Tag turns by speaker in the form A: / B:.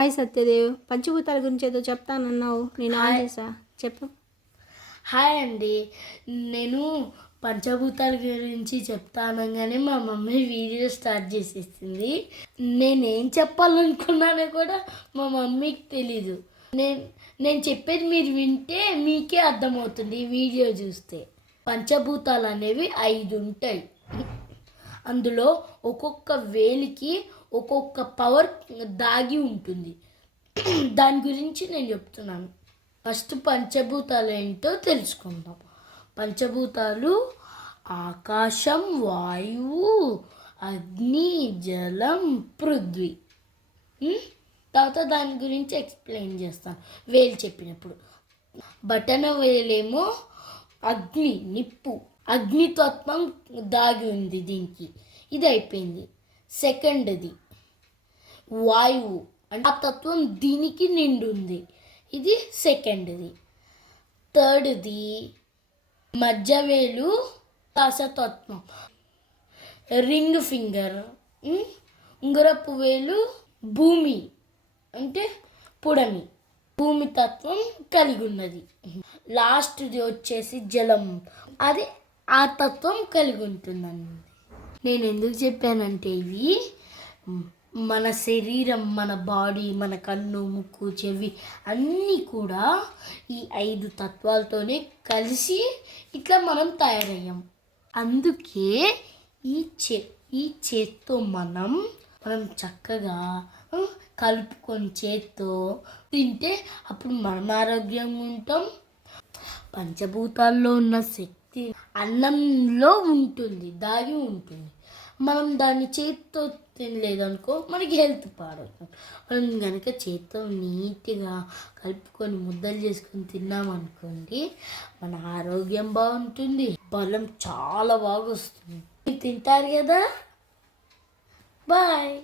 A: Hi Satyadev పంచభూతాల గురించి ఏదో చెప్తానన్నావు. నేను ఆన్. చేసా. చెప్పు.
B: హాయ్ అండి. నేను పంచభూతాల గురించి చెప్తానగానే మా మమ్మీ వీడియో స్టార్ట్ చేసేసింది. నేనేం చెప్పాలనుకున్నానో కూడా మా మమ్మీకి తెలీదు. నేను నేను చెప్పేది మీరు వింటే మీకే అర్థమవుతుంది ఈ వీడియో చూస్తే. పంచభూతాలు అనేవి ఐదు ఉంటాయి. అందులో ఒక్కొక్క వేలికి ఒక్కొక్క పవర్ దాగి ఉంటుంది. దాని గురించి నేను చెప్తున్నాను. ఫస్ట్ పంచభూతాలు ఏంటో తెలుసుకుందాం. పంచభూతాలు ఆకాశం వాయువు అగ్ని జలం పృథ్వీ. Hmm? తర్వాత దాని గురించి ఎక్స్ప్లెయిన్ చేస్తాను. వేలు చెప్పినప్పుడు. బటన వేలేమో అగ్ని నిప్పు. అగ్నితత్వం దాగి ఉంది దీనికి. ఇది అయిపోయింది సెకండ్ది. వాయువు. అంటే ఆ తత్వం దీనికి నిండుంది ఇది సెకండ్ది. థర్డ్ది మధ్యవేలు రసతత్వం రింగ్ ఫింగర్. ఉంగరపు వేలు భూమి. అంటే పుడమి. భూమి తత్వం కలిగి ఉన్నది. లాస్ట్ది వచ్చేసి జలం. అది ఆ తత్వం కలిగి ఉంటుందండి. నేను ఎందుకు చెప్పానంటే ఇవి మన శరీరం మన బాడీ మన కన్ను ముక్కు చెవి అన్నీ కూడా ఈ ఐదు తత్వాలతోనే కలిసి ఇట్లా మనం తయారయ్యాం. అందుకే ఈ చే ఈ చేత్తో మనం మనం చక్కగా కలుపుకొని చేత్తో తింటే అప్పుడు మనం ఆరోగ్యంగా ఉంటాం. పంచభూతాల్లో ఉన్న శక్తి అన్నంలో ఉంటుంది దాగి ఉంటుంది. మనం దాన్ని చేతితో తినలేదనుకో మనకి హెల్త్ పాడవుతుంది. మనం కనుక చేత్తో నీట్గా కలుపుకొని ముద్దలు చేసుకొని తిన్నామనుకోండి మన ఆరోగ్యం బాగుంటుంది బలం చాలా బాగా వస్తుంది. తింటారు కదా? బాయ్.